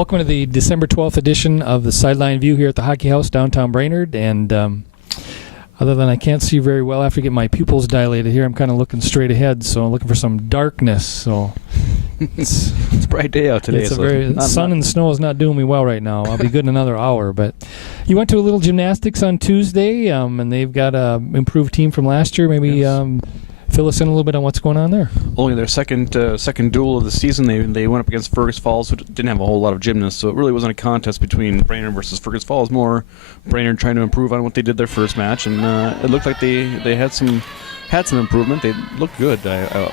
Welcome to the December 12th edition of the Sideline View here at the Hockey House, downtown Brainerd. And other than I can't see very well after getting my pupils dilated here, I'm kind of looking straight ahead, so I'm looking for some darkness. So it's a bright day out today. Sun and snow is not doing me well right now. I'll be good in another hour. But you went to a little gymnastics on Tuesday, and they've got an improved team from last year. Maybe Yes. Fill us in a little bit on what's going on there. Only their second duel of the season. They went up against Fergus Falls, who didn't have a whole lot of gymnasts, so it really wasn't a contest between Brainerd versus Fergus Falls. More Brainerd trying to improve on what they did their first match, and it looked like they had some improvement. They looked good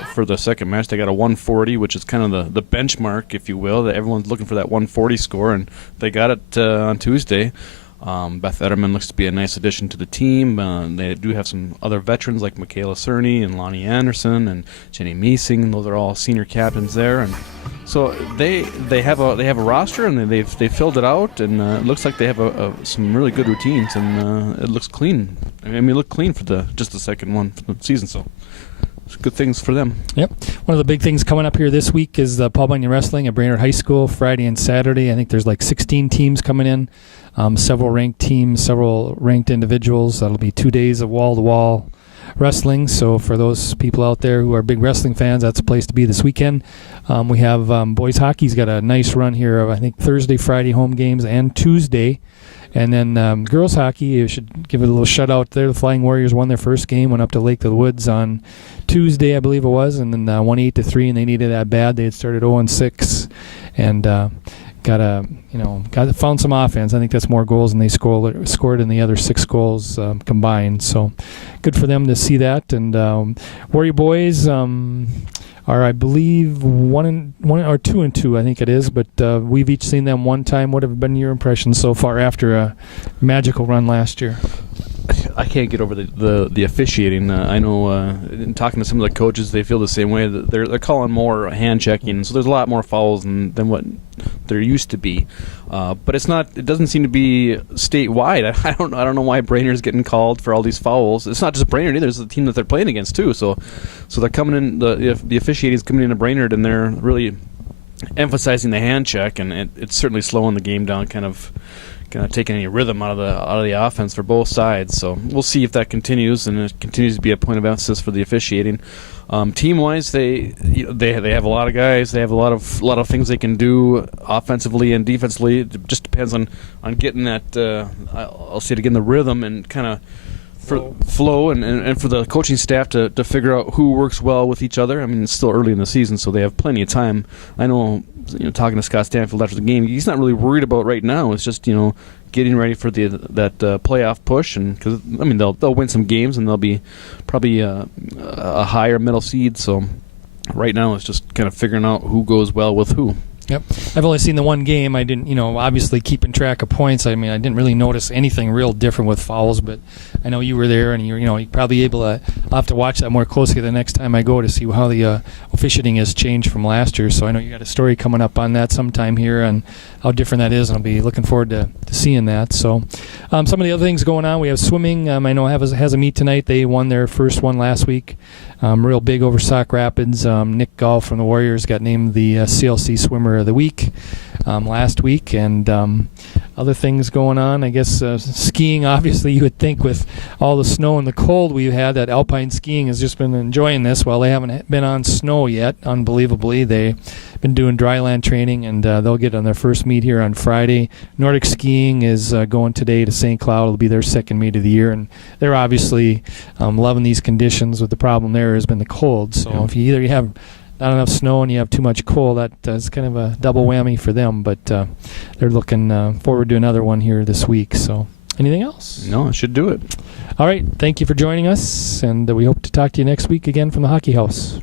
for the second match. They got a 140, which is kind of the benchmark, if you will. That everyone's looking for that 140 score, and they got it on Tuesday. Beth Ederman looks to be a nice addition to the team. They do have some other veterans like Michaela Cerny and Lonnie Anderson and Jenny Meesing. Those are all senior captains there, and so they have a roster, and they've filled it out, and it looks like they have some really good routines, and it looks clean. I mean, it looked clean for just the second one for the season, so it's good things for them. Yep. One of the big things coming up here this week is the Paul Bunyan Wrestling at Brainerd High School, Friday and Saturday. I think there's like 16 teams coming in, several ranked teams, several ranked individuals. That'll be 2 days of wall-to-wall wrestling. So for those people out there who are big wrestling fans, that's a place to be this weekend. We have boys hockey's got a nice run here of, I think, Thursday, Friday home games, and Tuesday. And then girls hockey, you should give it a little shout-out there. The Flying Warriors won their first game, went up to Lake of the Woods on Tuesday, I believe it was, and then won 8-3, and they needed that bad. They had started 0-6, and found some offense. I think that's more goals than they scored in the other 6 goals combined. So good for them to see that. And Warrior boys are, I believe, 1 or 2-2, I think it is. But we've each seen them one time. What have been your impressions so far after a magical run last year? I can't get over the officiating. I know in talking to some of the coaches, they feel the same way. That they're calling more hand checking, so there's a lot more fouls than what there used to be. But it's not. It doesn't seem to be statewide. I don't know why Brainerd's getting called for all these fouls. It's not just Brainerd either. It's the team that they're playing against too. So they're coming in. The officiating's coming into Brainerd, and they're really emphasizing the hand check, and it's certainly slowing the game down, kind of taking any rhythm out of the offense for both sides. So we'll see if that continues, and it continues to be a point of emphasis for the officiating. Team-wise, they have a lot of guys. They have a lot of things they can do offensively and defensively. It just depends on getting that. I'll say it again, the rhythm and kind of flow and for the coaching staff to figure out who works well with each other. I mean, it's still early in the season, so they have plenty of time. I know, talking to Scott Stanfield after the game, he's not really worried about right now. It's just getting ready for that playoff push, and because I mean they'll win some games and they'll be probably a higher middle seed. So right now it's just kind of figuring out who goes well with who. Yep. I've only seen the one game. I didn't, obviously keeping track of points. I mean, I didn't really notice anything real different with fouls, but I know you were there, and you're probably able to. I'll have to watch that more closely the next time I go to see how the officiating has changed from last year. So I know you got a story coming up on that sometime here and how different that is, and I'll be looking forward to seeing that. So some of the other things going on, we have swimming. I know has a meet tonight. They won their first one last week. Real big over Sauk Rapids. Nick Gall from the Warriors got named the CLC Swimmer of the Week last week, and other things going on. I guess skiing, obviously, you would think with all the snow and the cold we've had, that alpine skiing has just been enjoying this. Well, they haven't been on snow yet, unbelievably. They've been doing dry land training, and they'll get on their first meet here on Friday. Nordic skiing is going today to St. Cloud. It'll be their second meet of the year, and they're obviously loving these conditions. With the problem there has been the cold. So if you have not enough snow and you have too much cold, that's kind of a double whammy for them. But they're looking forward to another one here this week. So anything else? No, I should do it. All right. Thank you for joining us, and we hope to talk to you next week again from the Hockey House.